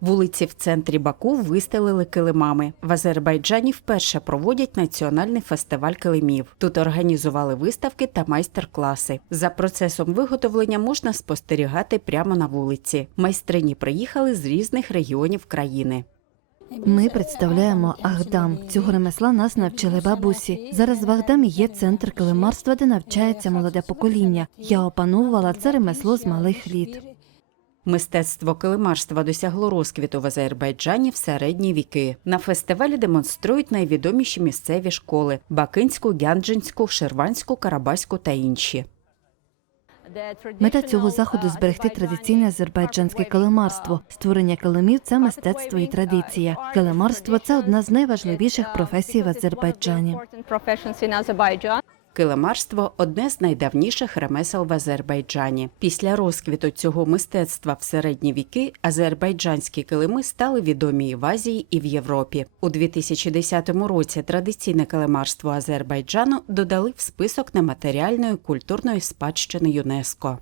Вулиці в центрі Баку вистелили килимами. В Азербайджані вперше проводять національний фестиваль килимів. Тут організували виставки та майстер-класи. За процесом виготовлення можна спостерігати прямо на вулиці. Майстрині приїхали з різних регіонів країни. Ми представляємо Агдам. Цього ремесла нас навчили бабусі. Зараз в Агдамі є центр килимарства, де навчається молоде покоління. Я опановувала це ремесло з малих літ. Мистецтво килимарства досягло розквіту в Азербайджані в середні віки. На фестивалі демонструють найвідоміші місцеві школи: Бакинську, Гянджинську, Шерванську, Карабаську та інші. Мета цього заходу зберегти традиційне азербайджанське килимарство. Створення килимів це мистецтво і традиція. Килимарство це одна з найважливіших професій в Азербайджані. Килимарство одне з найдавніших ремесел в Азербайджані. Після розквіту цього мистецтва в середні віки азербайджанські килими стали відомі і в Азії і в Європі. У 2010 році традиційне килимарство Азербайджану додали в список нематеріальної культурної спадщини ЮНЕСКО.